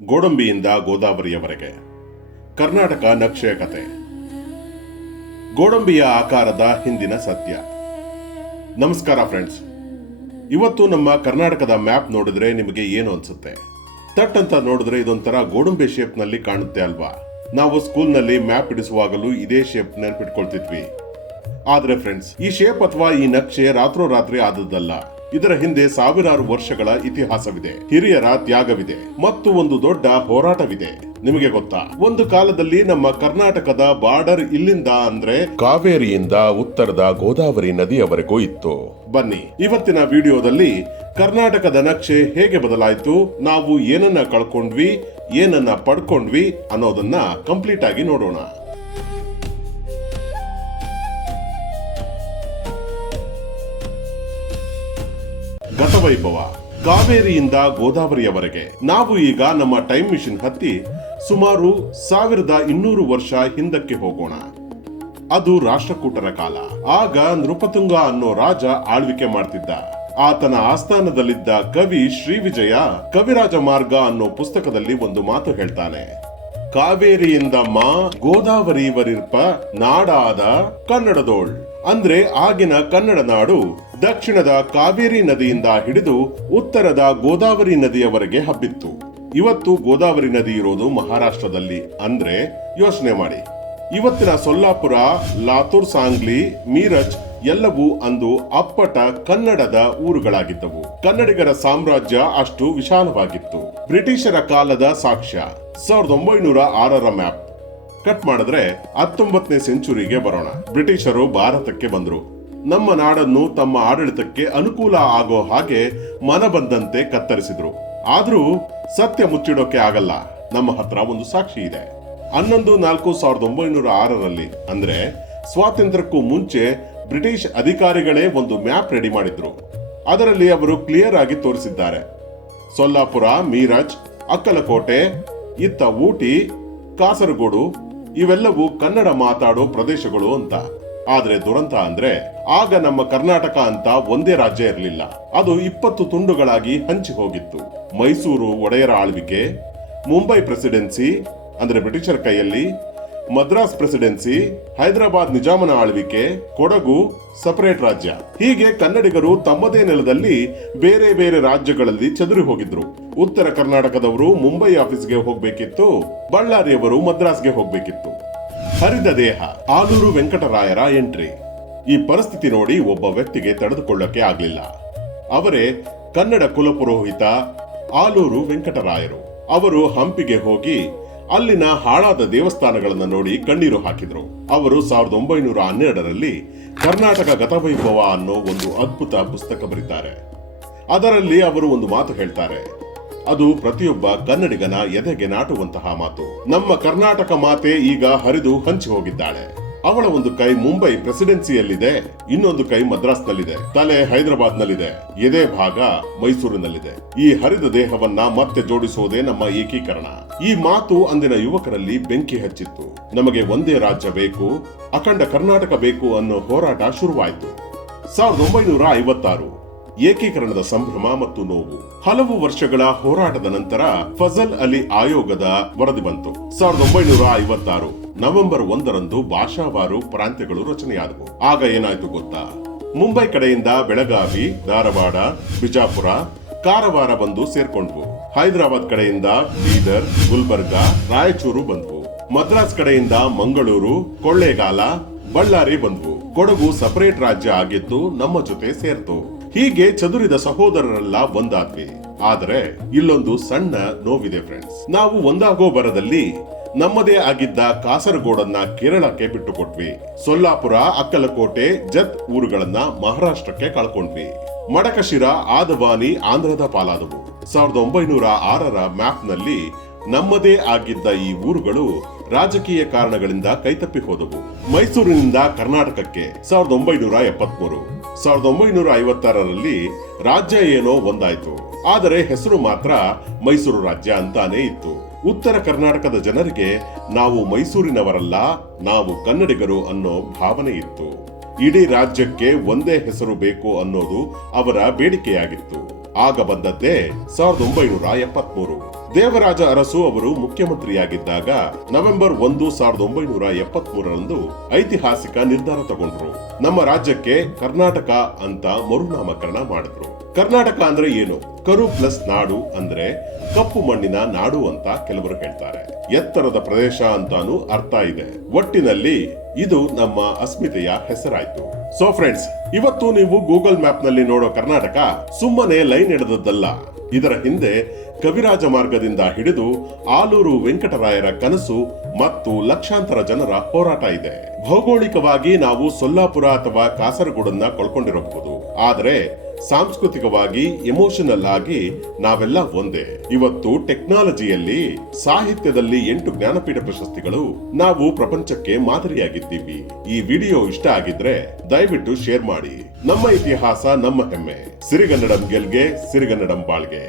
ಗೋಡಂಬಿಯಿಂದ ಗೋದಾವರಿಯವರೆಗೆ ಕರ್ನಾಟಕ ನಕ್ಷೆಯ ಕತೆ. ಗೋಡಂಬಿಯ ಆಕಾರದ ಹಿಂದಿನ ಸತ್ಯ. ನಮಸ್ಕಾರ ಫ್ರೆಂಡ್ಸ್. ಇವತ್ತು ನಮ್ಮ ಕರ್ನಾಟಕದ ಮ್ಯಾಪ್ ನೋಡಿದ್ರೆ ನಿಮಗೆ ಏನು ಅನ್ಸುತ್ತೆ? ತಟ್ ಅಂತ ನೋಡಿದ್ರೆ ಇದೊಂಥರ ಗೋಡಂಬಿ ಶೇಪ್ ನಲ್ಲಿ ಕಾಣುತ್ತೆ ಅಲ್ವಾ? ನಾವು ಸ್ಕೂಲ್ನಲ್ಲಿ ಮ್ಯಾಪ್ ಇಡಿಸುವಾಗಲೂ ಇದೇ ಶೇಪ್ ನೆನಪಿಟ್ಕೊಳ್ತಿದ್ವಿ. ಆದ್ರೆ ಫ್ರೆಂಡ್ಸ್, ಈ ಶೇಪ್ ಅಥವಾ ಈ ನಕ್ಷೆ ರಾತ್ರೋರಾತ್ರಿ ಆದದ್ದಲ್ಲ. ಇದರ ಹಿಂದೆ ಸಾವಿರಾರು ವರ್ಷಗಳ ಇತಿಹಾಸವಿದೆ, ಹಿರಿಯರ ತ್ಯಾಗವಿದೆ ಮತ್ತು ಒಂದು ದೊಡ್ಡ ಹೋರಾಟವಿದೆ. ನಿಮಗೆ ಗೊತ್ತಾ, ಒಂದು ಕಾಲದಲ್ಲಿ ನಮ್ಮ ಕರ್ನಾಟಕದ ಬಾರ್ಡರ್ ಇಲ್ಲಿಂದ ಅಂದ್ರೆ ಕಾವೇರಿಯಿಂದ ಉತ್ತರದ ಗೋದಾವರಿ ನದಿಯವರೆಗೂ ಇತ್ತು. ಬನ್ನಿ, ಇವತ್ತಿನ ವಿಡಿಯೋದಲ್ಲಿ ಕರ್ನಾಟಕದ ನಕ್ಷೆ ಹೇಗೆ ಬದಲಾಯಿತು, ನಾವು ಏನನ್ನ ಕಳ್ಕೊಂಡ್ವಿ, ಏನನ್ನ ಪಡ್ಕೊಂಡ್ವಿ ಅನ್ನೋದನ್ನ ಕಂಪ್ಲೀಟ್ ಆಗಿ ನೋಡೋಣ. ಗತವೈಭವ, ಕಾವೇರಿಯಿಂದ ಗೋದಾವರಿಯವರೆಗೆ. ನಾವು ಈಗ ನಮ್ಮ ಟೈಮ್ ಮಿಷನ್ ಹತ್ತಿ ಸುಮಾರು 1200 ವರ್ಷ ಹಿಂದಕ್ಕೆ ಹೋಗೋಣ. ಅದು ರಾಷ್ಟ್ರಕೂಟರ ಕಾಲ. ಆಗ ನೃಪತುಂಗ ಅನ್ನೋ ರಾಜ ಆಳ್ವಿಕೆ ಮಾಡ್ತಿದ್ದ. ಆತನ ಆಸ್ಥಾನದಲ್ಲಿದ್ದ ಕವಿ ಶ್ರೀವಿಜಯ ಕವಿರಾಜ ಮಾರ್ಗ ಅನ್ನೋ ಪುಸ್ತಕದಲ್ಲಿ ಒಂದು ಮಾತು ಹೇಳ್ತಾನೆ. ಕಾವೇರಿಯಿಂದ ಮಾ ಗೋದಾವರಿವರಿರ್ಪ ನಾಡಾದ ಕನ್ನಡದೋಳ್. ಅಂದ್ರೆ ಆಗಿನ ಕನ್ನಡ ನಾಡು ದಕ್ಷಿಣದ ಕಾವೇರಿ ನದಿಯಿಂದ ಹಿಡಿದು ಉತ್ತರದ ಗೋದಾವರಿ ನದಿಯವರೆಗೆ ಹಬ್ಬಿತ್ತು. ಇವತ್ತು ಗೋದಾವರಿ ನದಿ ಇರೋದು ಮಹಾರಾಷ್ಟ್ರದಲ್ಲಿ. ಅಂದ್ರೆ ಯೋಚನೆ ಮಾಡಿ, ಇವತ್ತಿನ ಸೊಲ್ಲಾಪುರ, ಲಾತೂರ್, ಸಾಂಗ್ಲಿ, ಮೀರಜ್ ಎಲ್ಲವೂ ಅಂದು ಅಪ್ಪಟ ಕನ್ನಡದ ಊರುಗಳಾಗಿದ್ದವು. ಕನ್ನಡಿಗರ ಸಾಮ್ರಾಜ್ಯ ಅಷ್ಟು ವಿಶಾಲವಾಗಿತ್ತು. ಬ್ರಿಟಿಷರ ಕಾಲದ ಸಾಕ್ಷ್ಯ 1906ರ ಮ್ಯಾಪ್ ಕಟ್ ಮಾಡಿದ್ರೆ 19ನೇ ಸೆಂಚುರಿಗೆ ಬರೋಣ. ಬ್ರಿಟಿಷರು ಭಾರತಕ್ಕೆ ಬಂದ್ರು. ನಮ್ಮ ನಾಡನ್ನು ತಮ್ಮ ಆಡಳಿತಕ್ಕೆ ಅನುಕೂಲ ಆಗೋ ಹಾಗೆ ಮನ ಬಂದಂತೆ ಕತ್ತರಿಸಿದ್ರು. ಆದ್ರೂ ಸತ್ಯ ಮುಚ್ಚಿಡೋಕೆ ಆಗಲ್ಲ. ನಮ್ಮ ಹತ್ರ ಒಂದು ಸಾಕ್ಷಿ ಇದೆ. 11/4/1906ರಲ್ಲಿ ಅಂದ್ರೆ ಸ್ವಾತಂತ್ರ್ಯಕ್ಕೂ ಮುಂಚೆ ಬ್ರಿಟಿಷ್ ಅಧಿಕಾರಿಗಳೇ ಒಂದು ಮ್ಯಾಪ್ ರೆಡಿ ಮಾಡಿದ್ರು. ಅದರಲ್ಲಿ ಅವರು ಕ್ಲಿಯರ್ ಆಗಿ ತೋರಿಸಿದ್ದಾರೆ, ಸೊಲ್ಲಾಪುರ, ಮೀರಜ್, ಅಕ್ಕಲಕೋಟೆ, ಇತ್ತ ಊಟಿ, ಕಾಸರಗೋಡು ಇವೆಲ್ಲವೂ ಕನ್ನಡ ಮಾತಾಡೋ ಪ್ರದೇಶಗಳು ಅಂತ. ಆದ್ರೆ ದುರಂತ ಅಂದ್ರೆ ಆಗ ನಮ್ಮ ಕರ್ನಾಟಕ ಅಂತ ಒಂದೇ ರಾಜ್ಯ ಇರಲಿಲ್ಲ. ಅದು 20 ತುಂಡುಗಳಾಗಿ ಹಂಚಿ ಹೋಗಿತ್ತು. ಮೈಸೂರು ಒಡೆಯರ ಆಳ್ವಿಕೆ, ಮುಂಬೈ ಪ್ರೆಸಿಡೆನ್ಸಿ ಅಂದ್ರೆ ಬ್ರಿಟಿಷರ ಕೈಯಲ್ಲಿ, ಮದ್ರಾಸ್ ಪ್ರೆಸಿಡೆನ್ಸಿ, ಹೈದರಾಬಾದ್ ನಿಜಾಮನ ಆಳ್ವಿಕೆ, ಕೊಡಗು ಸಪರೇಟ್ ರಾಜ್ಯ. ಹೀಗೆ ಕನ್ನಡಿಗರು ತಮ್ಮದೇ ನೆಲದಲ್ಲಿ ಬೇರೆ ಬೇರೆ ರಾಜ್ಯಗಳಲ್ಲಿ ಚದುರಿ ಹೋಗಿದ್ರು. ಉತ್ತರ ಕರ್ನಾಟಕದವರು ಮುಂಬೈ ಆಫೀಸ್ಗೆ ಹೋಗ್ಬೇಕಿತ್ತು, ಬಳ್ಳಾರಿಯವರು ಮದ್ರಾಸ್ಗೆ ಹೋಗ್ಬೇಕಿತ್ತು. ಹರಿದ ದೇಹ, ಆಲೂರು ವೆಂಕಟರಾಯರ ಎಂಟ್ರಿ. ಈ ಪರಿಸ್ಥಿತಿ ನೋಡಿ ಒಬ್ಬ ವ್ಯಕ್ತಿಗೆ ತಡೆದುಕೊಳ್ಳಕ್ಕೆ ಆಗ್ಲಿಲ್ಲ. ಅವರೇ ಕನ್ನಡ ಕುಲಪುರೋಹಿತ ಆಲೂರು ವೆಂಕಟರಾಯರು. ಅವರು ಹಂಪಿಗೆ ಹೋಗಿ ಅಲ್ಲಿನ ಹಾಳಾದ ದೇವಸ್ಥಾನಗಳನ್ನ ನೋಡಿ ಕಣ್ಣೀರು ಹಾಕಿದ್ರು. ಅವರು 1912ರಲ್ಲಿ ಕರ್ನಾಟಕ ಗತವೈಭವ ಅನ್ನೋ ಒಂದು ಅದ್ಭುತ ಪುಸ್ತಕ ಬರೀತಾರೆ. ಅದರಲ್ಲಿ ಅವರು ಒಂದು ಮಾತು ಹೇಳ್ತಾರೆ. ಅದು ಪ್ರತಿಯೊಬ್ಬ ಕನ್ನಡಿಗನ ಎದೆಗೆ ನಾಟುವಂತಹ ಮಾತು. ನಮ್ಮ ಕರ್ನಾಟಕ ಮಾತೆ ಈಗ ಹರಿದು ಹಂಚಿ ಹೋಗಿದ್ದಾಳೆ. ಅವಳ ಒಂದು ಕೈ ಮುಂಬೈ ಪ್ರೆಸಿಡೆನ್ಸಿಯಲ್ಲಿದೆ, ಇನ್ನೊಂದು ಕೈ ಮದ್ರಾಸ್ನಲ್ಲಿದೆ, ತಲೆ ಹೈದರಾಬಾದ್ ನಲ್ಲಿದೆ, ಎದೆ ಭಾಗ ಮೈಸೂರಿನಲ್ಲಿದೆ. ಈ ಹರಿದ ದೇಹವನ್ನ ಮತ್ತೆ ಜೋಡಿಸೋದೇ ನಮ್ಮ ಏಕೀಕರಣ. ಈ ಮಾತು ಅಂದಿನ ಯುವಕರಲ್ಲಿ ಬೆಂಕಿ ಹಚ್ಚಿತ್ತು. ನಮಗೆ ಒಂದೇ ರಾಜ್ಯ ಬೇಕು, ಅಖಂಡ ಕರ್ನಾಟಕ ಬೇಕು ಅನ್ನೋ ಹೋರಾಟ ಶುರುವಾಯಿತು. 1956 ಏಕೀಕರಣದ ಸಂಭ್ರಮ ಮತ್ತು ನೋವು. ಹಲವು ವರ್ಷಗಳ ಹೋರಾಟದ ನಂತರ ಫಜಲ್ ಅಲಿ ಆಯೋಗದ ವರದಿ ಬಂತು. 1956 ನವೆಂಬರ್ 1ರಂದು ಭಾಷಾವಾರು ಪ್ರಾಂತ್ಯಗಳು ರಚನೆಯಾದವು. ಆಗ ಏನಾಯ್ತು ಗೊತ್ತಾ? ಮುಂಬೈ ಕಡೆಯಿಂದ ಬೆಳಗಾವಿ, ಧಾರವಾಡ, ಬಿಜಾಪುರ, ಕಾರವಾರ ಬಂದು ಸೇರ್ಕೊಂಡ್ವು. ಹೈದರಾಬಾದ್ ಕಡೆಯಿಂದ ಬೀದರ್, ಗುಲ್ಬರ್ಗಾ, ರಾಯಚೂರು ಬಂದ್ವು. ಮದ್ರಾಸ್ ಕಡೆಯಿಂದ ಮಂಗಳೂರು, ಕೊಳ್ಳೇಗಾಲ, ಬಳ್ಳಾರಿ ಬಂದ್ವು. ಕೊಡಗು ಸಪರೇಟ್ ರಾಜ್ಯ ಆಗಿತ್ತು, ನಮ್ಮ ಜೊತೆ ಸೇರ್ತು. ಹೀಗೆ ಚದುರಿದ ಸಹೋದರರೆಲ್ಲ ಒಂದಾದ್ವಿ. ಆದ್ರೆ ಇಲ್ಲೊಂದು ಸಣ್ಣ ನೋವಿದೆ ಫ್ರೆಂಡ್ಸ್. ನಾವು ಒಂದಾಗೋ ಬರದಲ್ಲಿ ನಮ್ಮದೇ ಆಗಿದ್ದ ಕಾಸರಗೋಡನ್ನ ಕೇರಳಕ್ಕೆ ಬಿಟ್ಟುಕೊಟ್ವಿ. ಸೊಲ್ಲಾಪುರ, ಅಕ್ಕಲಕೋಟೆ, ಜತ್ ಊರುಗಳನ್ನ ಮಹಾರಾಷ್ಟ್ರಕ್ಕೆ ಕಳ್ಕೊಂಡ್ವಿ. ಮಡಕಶಿರ, ಆದವಾನಿ ಆಂಧ್ರದ ಪಾಲಾದವು. 1906ರ ಮ್ಯಾಪ್ ನಲ್ಲಿ ನಮ್ಮದೇ ಆಗಿದ್ದ ಈ ಊರುಗಳು ರಾಜಕೀಯ ಕಾರಣಗಳಿಂದ ಕೈತಪ್ಪಿ ಹೋದವು. ಮೈಸೂರಿನಿಂದ ಕರ್ನಾಟಕಕ್ಕೆ 1973. 1956ರಲ್ಲಿ ರಾಜ್ಯ ಏನೋ ಒಂದಾಯ್ತು. ಆದರೆ ಹೆಸರು ಮಾತ್ರ ಮೈಸೂರು ರಾಜ್ಯ ಅಂತಾನೆ ಇತ್ತು. ಉತ್ತರ ಕರ್ನಾಟಕದ ಜನರಿಗೆ ನಾವು ಮೈಸೂರಿನವರಲ್ಲ, ನಾವು ಕನ್ನಡಿಗರು ಅನ್ನೋ ಭಾವನೆ ಇತ್ತು. ಇಡೀ ರಾಜ್ಯಕ್ಕೆ ಒಂದೇ ಹೆಸರು ಬೇಕು ಅನ್ನೋದು ಅವರ ಬೇಡಿಕೆಯಾಗಿತ್ತು. ಆಗ ಬಂದದ್ದೇ 1973. ದೇವರಾಜ ಅರಸು ಅವರು ಮುಖ್ಯಮಂತ್ರಿಯಾಗಿದ್ದಾಗ ನವೆಂಬರ್ 1, 1973ರಂದು ಐತಿಹಾಸಿಕ ನಿರ್ಧಾರ ತಗೊಂಡ್ರು. ನಮ್ಮ ರಾಜ್ಯಕ್ಕೆ ಕರ್ನಾಟಕ ಅಂತ ಮರುನಾಮಕರಣ ಮಾಡಿದ್ರು. ಕರ್ನಾಟಕ ಅಂದ್ರೆ ಏನು? ಕರು ಪ್ಲಸ್ ನಾಡು ಅಂದ್ರೆ ಕಪ್ಪು ಮಣ್ಣಿನ ನಾಡು ಅಂತ ಕೆಲವರು ಹೇಳ್ತಾರೆ. ಎತ್ತರದ ಪ್ರದೇಶ ಅಂತಾನು ಅರ್ಥ ಇದೆ. ಒಟ್ಟಿನಲ್ಲಿ ಇದು ನಮ್ಮ ಅಸ್ಮಿತೆಯ ಹೆಸರಾಯ್ತು. ಸೊ ಫ್ರೆಂಡ್ಸ್, ಇವತ್ತು ನೀವು ಗೂಗಲ್ ಮ್ಯಾಪ್ ನಲ್ಲಿ ನೋಡೋ ಕರ್ನಾಟಕ ಸುಮ್ಮನೆ ಲೈನ್ ಎಳೆದದ್ದಲ್ಲ. ಇದರ ಹಿಂದೆ ಕವಿರಾಜ ಮಾರ್ಗದಿಂದ ಹಿಡಿದು ಆಲೂರು ವೆಂಕಟರಾಯರ ಕನಸು ಮತ್ತು ಲಕ್ಷಾಂತರ ಜನರ ಹೋರಾಟ ಇದೆ. ಭೌಗೋಳಿಕವಾಗಿ ನಾವು ಸೊಲ್ಲಾಪುರ ಅಥವಾ ಕಾಸರಗೋಡನ್ನ ಕಳ್ಕೊಂಡಿರಬಹುದು, ಆದರೆ ಸಾಂಸ್ಕೃತಿಕವಾಗಿ, ಎಮೋಷನಲ್ ಆಗಿ ನಾವೆಲ್ಲ ಒಂದೇ. ಇವತ್ತು ಟೆಕ್ನಾಲಜಿಯಲ್ಲಿ, ಸಾಹಿತ್ಯದಲ್ಲಿ 8 ಜ್ಞಾನಪೀಠ ಪ್ರಶಸ್ತಿಗಳು. ನಾವು ಪ್ರಪಂಚಕ್ಕೆ ಮಾದರಿಯಾಗಿದ್ದೀವಿ. ಈ ವಿಡಿಯೋ ಇಷ್ಟ ಆಗಿದ್ರೆ ದಯವಿಟ್ಟು ಶೇರ್ ಮಾಡಿ. ನಮ್ಮ ಇತಿಹಾಸ ನಮ್ಮ ಹೆಮ್ಮೆ. ಸಿರಿಗನ್ನಡಂ ಗೆಲ್ಗೆ, ಸಿರಿಗನ್ನಡಂ ಬಾಳ್ಗೆ.